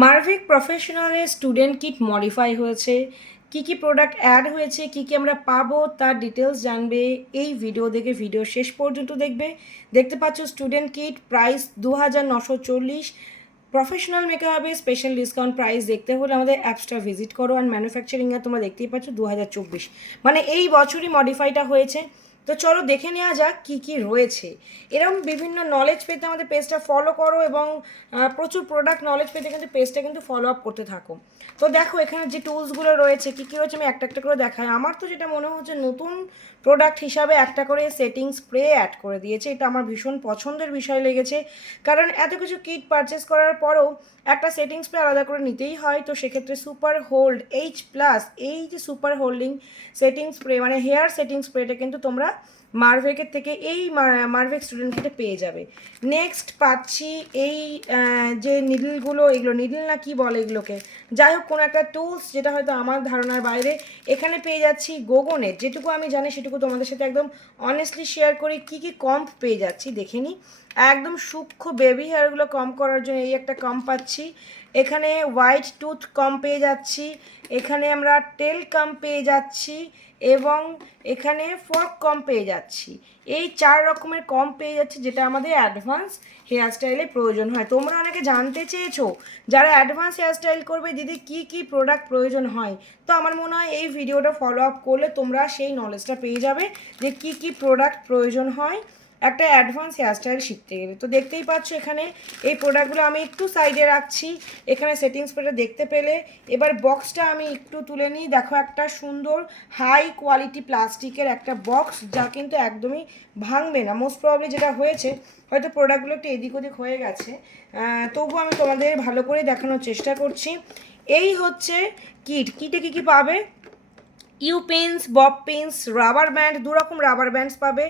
মারভিক প্রফেশনালের student kit modify হয়েছে, কি product add হয়েছে, কি আমরা পাবো তার ডিটেলস জানবে এই ভিডিও দেখে ভিডিও শেষ পর্যন্ত দেখবে। দেখতে পাচ্ছ স্টুডেন্ট কিট প্রাইস 2940। প্রফেশনাল মেকআপে স্পেশাল ডিসকাউন্ট প্রাইস দেখতে হলে আমাদের অ্যাপসটা ভিজিট করো। আর ম্যানুফ্যাকচারিংয়ে তোমরা দেখতেই পাচ্ছ 2024, মানে এই বছরই মডিফাইটা হয়েছে। তো চলো দেখে নেওয়া যাক কি রয়েছে। এরকম বিভিন্ন নলেজ পেতে আমাদের পেজটা ফলো করো এবং প্রচুর প্রোডাক্ট নলেজ পেতে কিন্তু পেজটা কিন্তু ফলো আপ করতে থাকো। তো দেখো এখানে যে টুলসগুলো রয়েছে কী রয়েছে আমি একটা করে দেখাই। আমার তো যেটা মনে হচ্ছে নতুন প্রোডাক্ট হিসাবে একটা করে সেটিং স্প্রে অ্যাড করে দিয়েছে। এটা আমার ভীষণ পছন্দের বিষয় লেগেছে, কারণ এত কিছু কিট পারচেস করার পরও একটা সেটিং স্প্রে আলাদা করে নিতেই হয়। তো সেক্ষেত্রে সুপার হোল্ড H+, এই যে সুপার হোল্ডিং সেটিং স্প্রে মানে হেয়ার সেটিং স্প্রেটা কিন্তু তোমরা মারভেকের থেকে এই মারভেক স্টুডেন্ট কিটে পেয়ে যাবে। নেক্সট পাচ্ছি এই যে নিডলগুলো, এগুলো নিডল না কি বলে এগুলোকে, যাই হোক কোনো একটা টুলস যেটা হয়তো আমার ধারণার বাইরে। এখানে পেয়ে যাচ্ছি গোগোনেট, যেটুকু আমি জানি সেটুকু তোমাদের সাথে একদম অনেস্টলি শেয়ার করি। কি কম্প পেয়ে যাচ্ছি দেখে নিই। একদম সূক্ষ্ম বেবি হেয়ারগুলো কম করার জন্য এই একটা কম পাচ্ছি। এখানে হোয়াইট টুথ কম পেয়ে যাচ্ছি, এখানে আমরা টেল কম পেয়ে যাচ্ছি এবং এখানে ফোর্ক কম পেয়ে যাচ্ছি। এই 4 রকমের কম পেয়ে যাচ্ছি, যেটা আমাদের অ্যাডভান্স হেয়ারস্টাইলে প্রয়োজন হয়। তোমরা অনেকে জানতে চেয়েছো যারা অ্যাডভান্স হেয়ারস্টাইল করবে দিদি কি প্রোডাক্ট প্রয়োজন হয়। তো আমার মনে হয় এই ভিডিওটা ফলো আপ করলে তোমরা সেই নলেজটা পেয়ে যাবে যে কি প্রোডাক্ট প্রয়োজন হয় একটা অ্যাডভান্স হেয়ারস্টাইল শিখতে গেলে। তো দেখতেই পাচ্ছ এখানে এই প্রোডাক্টগুলো আমি একটু সাইডে রাখছি। এখানে সেটিংস পেটা দেখতে পেলে এবার বক্সটা আমি একটু তুলে নিই। দেখো একটা সুন্দর হাই কোয়ালিটি প্লাস্টিকের একটা বক্স, যা কিন্তু একদমই ভাঙবে না। মোস্ট প্রবলি যেটা হয়েছে হয়তো প্রোডাক্টগুলো একটু এদিক ওদিক হয়ে গেছে, তবুও আমি তোমাদের ভালো করে দেখানোর চেষ্টা করছি। এই হচ্ছে কিটে কি পাবে। ইউ পেন্স, বব পেন্স, রাবার ব্যান্ড, দুরকম রাবার ব্যান্ডস পাবে,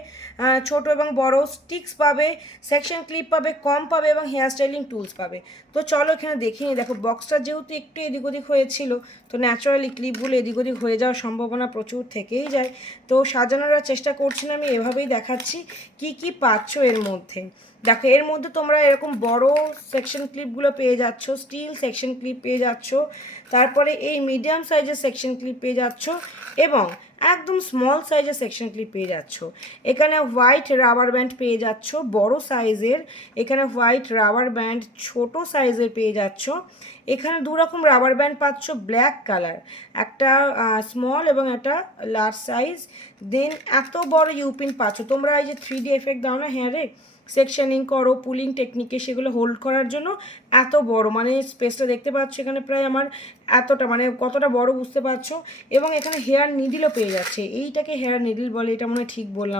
ছোট এবং বড় স্টিক্স পাবে, সেকশন ক্লিপ পাবে, কম পাবে এবং হেয়ার স্টাইলিং টুলস পাবে। তো চলো এখানে দেখে নিই। দেখো বক্সটা যেহেতু একটু এদিক ওদিক হয়েছিল, তো ন্যাচারালি ক্লিপগুলো এদিক ওদিক হয়ে যাওয়ার সম্ভাবনা প্রচুর থেকেই যায়। তো সাজানোর চেষ্টা করছি না, আমি এভাবেই দেখাচ্ছি কি পাচ্ছ এর মধ্যে। দেখো এর মধ্যে তোমরা এরকম বড় সেকশন ক্লিপগুলো পেয়ে যাচ্ছ, স্টিল সেকশন ক্লিপ পেয়ে যাচ্ছ, তারপরে এই মিডিয়াম সাইজের সেকশন ক্লিপ পেয়ে যাচ্ছ এবং একদম স্মল সাইজের সেকশন ক্লিপ পেয়ে যাচ্ছ। এখানে হোয়াইট রাবার ব্যান্ড পেয়ে যাচ্ছ বড় সাইজের, এখানে হোয়াইট রাবার ব্যান্ড ছোট সাইজের পেয়ে যাচ্ছ। এখানে দুরকম রাবার ব্যান্ড পাচ্ছ ব্ল্যাক কালার, একটা স্মল এবং একটা লার্জ সাইজ। দেন এত বড় ইউপিন পাচ্ছ তোমরা। এই যে 3D এফেক্ট দাও না হেয়ারে, সেকশনিং করো পুলিং টেকনিকে, সেগুলো হোল্ড করার জন্য এত বড়, মানে স্পেসটা দেখতে পাচ্ছ এখানে প্রায় আমার এতটা, মানে কতটা বড় বুঝতে পারছো। এবং এখানে হেয়ার নিডলও পেয়ে যাচ্ছে, এইটাকে হেয়ার নিডল বলে, এটা মনে হয় ঠিক বললাম।